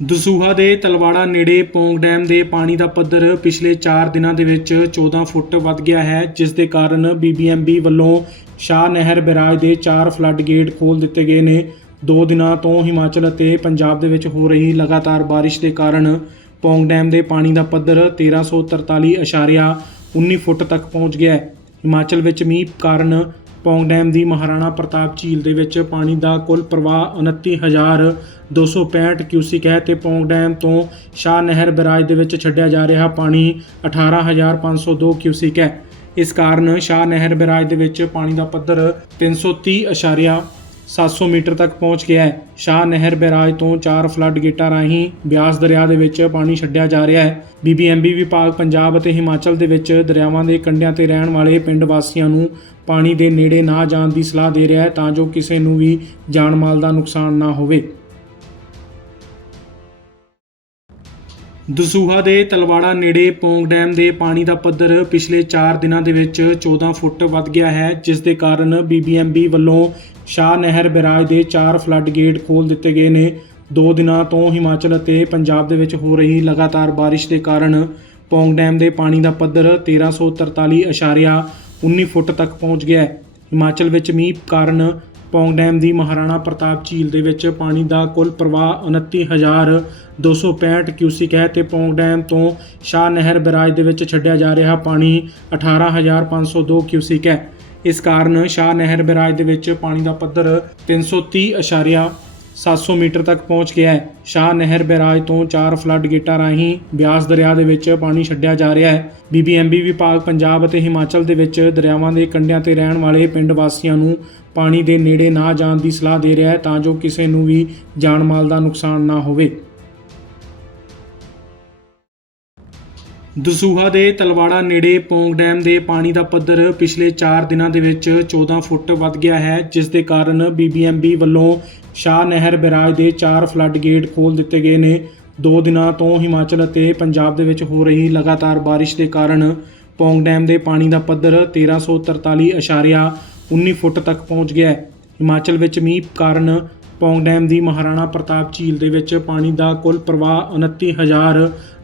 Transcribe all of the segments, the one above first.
ਦਸੂਹਾ ਦੇ ਤਲਵਾੜਾ ਨੇੜੇ ਪੌਂਗ ਡੈਮ ਦੇ ਪਾਣੀ ਦਾ ਪੱਧਰ ਪਿਛਲੇ 4 ਦਿਨਾਂ ਦੇ ਵਿੱਚ 14 ਫੁੱਟ ਵੱਧ ਗਿਆ ਹੈ, ਜਿਸ ਦੇ ਕਾਰਨ ਬੀਬੀਐਮਬੀ ਵੱਲੋਂ ਸ਼ਾਹ ਨਹਿਰ ਬਰਾਜ ਦੇ 4 ਫਲੱਡ ਗੇਟ ਖੋਲ ਦਿੱਤੇ ਗਏ ਨੇ। ਦੋ ਦਿਨਾਂ ਤੋਂ ਹਿਮਾਚਲ ਅਤੇ ਪੰਜਾਬ ਦੇ ਵਿੱਚ ਹੋ ਰਹੀ ਲਗਾਤਾਰ ਬਾਰਿਸ਼ ਦੇ ਕਾਰਨ ਪੌਂਗ ਡੈਮ ਦੇ ਪਾਣੀ ਦਾ ਪੱਧਰ 1343.19 ਫੁੱਟ ਤੱਕ ਪਹੁੰਚ ਗਿਆ ਹੈ। ਹਿਮਾਚਲ ਵਿੱਚ ਮੀਂਹ ਕਾਰਨ ਪੌਂਗ ਡੈਮ ਦੀ ਮਹਾਰਾਣਾ ਪ੍ਰਤਾਪ ਝੀਲ ਦੇ ਵਿੱਚ ਪਾਣੀ ਦਾ ਕੁੱਲ ਪ੍ਰਵਾਹ 29265 ਕਿਊਸਿਕ ਹੈ ਤੇ ਪੌਂਗ ਡੈਮ ਤੋਂ ਸ਼ਾਹ ਨਹਿਰ ਬਰਾਜ ਦੇ ਵਿੱਚ ਛੱਡਿਆ ਜਾ ਰਿਹਾ ਪਾਣੀ 18502 ਕਿਊਸਿਕ ਹੈ। ਇਸ ਕਾਰਨ ਸ਼ਾਹ ਨਹਿਰ ਬਰਾਜ ਦੇ ਵਿੱਚ ਪਾਣੀ ਦਾ ਪੱਧਰ 330.700 ਮੀਟਰ ਤੱਕ ਪਹੁੰਚ ਗਿਆ ਹੈ। ਸ਼ਾਹ ਨਹਿਰ ਬੈਰਾਜ ਤੋਂ ਚਾਰ ਫਲੱਡ ਗੇਟਾਂ ਰਾਹੀਂ ਬਿਆਸ ਦਰਿਆ ਦੇ ਵਿੱਚ ਪਾਣੀ ਛੱਡਿਆ ਜਾ ਰਿਹਾ ਹੈ। ਬੀਬੀਐਮਬੀ ਵਿਭਾਗ ਪੰਜਾਬ ਅਤੇ ਹਿਮਾਚਲ ਦੇ ਵਿੱਚ ਦਰਿਆਵਾਂ ਦੇ ਕੰਢਿਆਂ ਤੇ ਰਹਿਣ ਵਾਲੇ ਪਿੰਡ ਵਾਸੀਆਂ ਨੂੰ ਪਾਣੀ ਦੇ ਨੇੜੇ ਨਾ ਜਾਣ ਦੀ ਸਲਾਹ ਦੇ ਰਿਹਾ ਹੈ ਤਾਂ ਜੋ ਕਿਸੇ ਨੂੰ ਵੀ ਜਾਨ ਮਾਲ ਦਾ ਨੁਕਸਾਨ ਨਾ ਹੋਵੇ। ਦਸੂਹਾ ਦੇ ਤਲਵਾੜਾ ਨੇੜੇ ਪੌਂਗ ਡੈਮ ਦੇ ਪਾਣੀ ਦਾ ਪੱਧਰ ਪਿਛਲੇ 4 ਦਿਨਾਂ ਦੇ ਵਿੱਚ 14 ਫੁੱਟ ਵੱਧ ਗਿਆ ਹੈ, ਜਿਸ ਦੇ ਕਾਰਨ ਬੀਬੀਐਮਬੀ ਵੱਲੋਂ ਸ਼ਾਹ ਨਹਿਰ ਬਰਾਜ ਦੇ 4 ਫਲੱਡ ਗੇਟ ਖੋਲ ਦਿੱਤੇ ਗਏ ਨੇ। ਦੋ ਦਿਨਾਂ ਤੋਂ ਹਿਮਾਚਲ ਅਤੇ ਪੰਜਾਬ ਦੇ ਵਿੱਚ ਹੋ ਰਹੀ ਲਗਾਤਾਰ ਬਾਰਿਸ਼ ਦੇ ਕਾਰਨ ਪੌਂਗ ਡੈਮ ਦੇ ਪਾਣੀ ਦਾ ਪੱਧਰ 1343.19 ਫੁੱਟ ਤੱਕ ਪਹੁੰਚ ਗਿਆ ਹੈ। ਹਿਮਾਚਲ ਵਿੱਚ ਮੀਂਹ ਕਾਰਨ ਪੌਂਗ ਡੈਮ ਦੀ ਮਹਾਰਾਣਾ ਪ੍ਰਤਾਪ ਝੀਲ ਦੇ ਵਿੱਚ ਪਾਣੀ ਦਾ ਕੁੱਲ ਪ੍ਰਵਾਹ 29265 ਕਿਊਸਿਕ ਹੈ ਤੇ ਪੌਂਗ ਡੈਮ ਤੋਂ ਸ਼ਾਹ ਨਹਿਰ ਬਰਾਜ ਦੇ ਵਿੱਚ ਛੱਡਿਆ ਜਾ ਰਿਹਾ ਪਾਣੀ 18502 ਕਿਊਸਿਕ ਹੈ। ਇਸ ਕਾਰਨ ਸ਼ਾਹ ਨਹਿਰ ਬਰਾਜ ਦੇ ਵਿੱਚ ਪਾਣੀ ਦਾ ਪੱਧਰ 330.700 ਮੀਟਰ ਤੱਕ ਪਹੁੰਚ ਗਿਆ ਹੈ। ਸ਼ਾਹ ਨਹਿਰ ਬੈਰਾਜ ਤੋਂ ਚਾਰ ਫਲੱਡ ਗੇਟਾਂ ਰਾਹੀਂ ਬਿਆਸ ਦਰਿਆ ਦੇ ਵਿੱਚ ਪਾਣੀ ਛੱਡਿਆ ਜਾ ਰਿਹਾ ਹੈ। ਬੀਬੀਐਮਬੀ ਵਿਭਾਗ ਪੰਜਾਬ ਅਤੇ ਹਿਮਾਚਲ ਦੇ ਵਿੱਚ ਦਰਿਆਵਾਂ ਦੇ ਕੰਢਿਆਂ ਤੇ ਰਹਿਣ ਵਾਲੇ ਪਿੰਡ ਵਾਸੀਆਂ ਨੂੰ ਪਾਣੀ ਦੇ ਨੇੜੇ ਨਾ ਜਾਣ ਦੀ ਸਲਾਹ ਦੇ ਰਿਹਾ ਹੈ ਤਾਂ ਜੋ ਕਿਸੇ ਨੂੰ ਵੀ ਜਾਨ ਮਾਲ ਦਾ ਨੁਕਸਾਨ ਨਾ ਹੋਵੇ। ਦਸੂਹਾ ਦੇ ਤਲਵਾੜਾ ਨੇੜੇ ਪੌਂਗ ਡੈਮ ਦੇ ਪਾਣੀ ਦਾ ਪੱਧਰ ਪਿਛਲੇ 4 ਦਿਨਾਂ ਦੇ ਵਿੱਚ 14 ਫੁੱਟ ਵੱਧ ਗਿਆ ਹੈ, ਜਿਸ ਦੇ ਕਾਰਨ ਬੀਬੀਐਮਬੀ ਵੱਲੋਂ ਸ਼ਾਹ ਨਹਿਰ ਬੈਰਾਜ ਦੇ ਚਾਰ ਫਲੱਡ ਗੇਟ ਖੋਲ ਦਿੱਤੇ ਗਏ ਨੇ। ਦੋ ਦਿਨਾਂ ਤੋਂ ਹਿਮਾਚਲ ਅਤੇ ਪੰਜਾਬ ਦੇ ਵਿੱਚ ਹੋ ਰਹੀ ਲਗਾਤਾਰ ਬਾਰਿਸ਼ ਦੇ ਕਾਰਨ ਪੌਂਗ ਦੇ ਪਾਣੀ ਦਾ ਪੱਧਰ 1343.19 ਫੁੱਟ ਤੱਕ ਪਹੁੰਚ ਗਿਆ ਹਿਮਾਚਲ ਵਿੱਚ ਮੀਂਹ ਕਾਰਨ ਪੌਂਗ ਦੀ ਮਹਾਰਾਣਾ ਪ੍ਰਤਾਪ ਝੀਲ ਦੇ ਵਿੱਚ ਪਾਣੀ ਦਾ ਕੁੱਲ ਪ੍ਰਵਾਹ 29000 ਦਸੂਹਾ ਦੇ ਤਲਵਾੜਾ ਨੇੜੇ ਪੌਂਗ ਡੈਮ ਦੇ ਪਾਣੀ ਦਾ ਪੱਧਰ ਪਿਛਲੇ 4 ਦਿਨਾਂ ਦੇ ਵਿੱਚ 14 ਫੁੱਟ ਵੱਧ ਗਿਆ ਹੈ ਜਿਸ ਦੇ ਕਾਰਨ ਬੀਬੀਐਮਬੀ ਵੱਲੋਂ ਸ਼ਾਹ ਨਹਿਰ ਬਰਾਜ ਦੇ 4 ਫਲੱਡ ਗੇਟ ਖੋਲ ਦਿੱਤੇ ਗਏ ਨੇ ਦੋ ਦਿਨਾਂ ਤੋਂ ਹਿਮਾਚਲ ਅਤੇ ਪੰਜਾਬ ਦੇ ਵਿੱਚ ਹੋ ਰਹੀ ਲਗਾਤਾਰ ਬਾਰਿਸ਼ ਦੇ ਕਾਰਨ ਪੌਂਗ ਡੈਮ ਦੇ ਪਾਣੀ ਦਾ ਪੱਧਰ 1343.19 ਫੁੱਟ ਤੱਕ ਪਹੁੰਚ ਗਿਆ ਹੈ। ਹਿਮਾਚਲ ਵਿੱਚ ਮੀਂਹ ਕਾਰਨ ਪੌਂਗ ਡੈਮ ਦੀ ਮਹਾਰਾਣਾ ਪ੍ਰਤਾਪ ਝੀਲ ਦੇ ਵਿੱਚ ਪਾਣੀ ਦਾ ਕੁੱਲ ਪ੍ਰਵਾਹ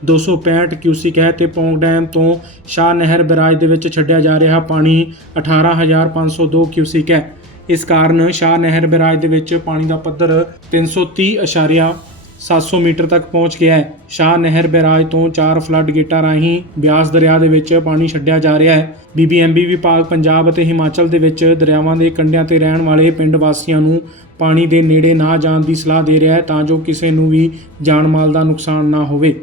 29265 ਕਿਊਸਿਕ ਹੈ ਤੇ ਪੌਂਗ ਡੈਮ ਤੋਂ ਸ਼ਾਹ ਨਹਿਰ ਬਰਾਜ ਦੇ ਵਿੱਚ ਛੱਡਿਆ ਜਾ ਰਿਹਾ ਪਾਣੀ 18502 ਕਿਊਸਿਕ ਹੈ। ਇਸ ਕਾਰਨ ਸ਼ਾਹ ਨਹਿਰ ਬੈਰਾਜ ਦੇ ਵਿੱਚ ਪਾਣੀ ਦਾ ਪੱਧਰ 330.700 ਮੀਟਰ ਤੱਕ ਪਹੁੰਚ ਗਿਆ ਹੈ। ਸ਼ਾਹ ਨਹਿਰ ਬੈਰਾਜ ਤੋਂ ਚਾਰ ਫਲੱਡ ਗੇਟਾਂ ਰਾਹੀਂ ਬਿਆਸ ਦਰਿਆ ਦੇ ਵਿੱਚ ਪਾਣੀ ਛੱਡਿਆ ਜਾ ਰਿਹਾ ਹੈ। ਬੀਬੀਐਮਬੀ ਵਿਭਾਗ ਪੰਜਾਬ ਅਤੇ ਹਿਮਾਚਲ ਦੇ ਵਿੱਚ ਦਰਿਆਵਾਂ ਦੇ ਕੰਢਿਆਂ ਤੇ ਰਹਿਣ ਵਾਲੇ ਪਿੰਡ ਵਾਸੀਆਂ ਨੂੰ ਪਾਣੀ ਦੇ ਨੇੜੇ ਨਾ ਜਾਣ ਦੀ ਸਲਾਹ ਦੇ ਰਿਹਾ ਹੈ ਤਾਂ ਜੋ ਕਿਸੇ ਨੂੰ ਵੀ ਜਾਨ ਮਾਲ ਦਾ ਨੁਕਸਾਨ ਨਾ ਹੋਵੇ।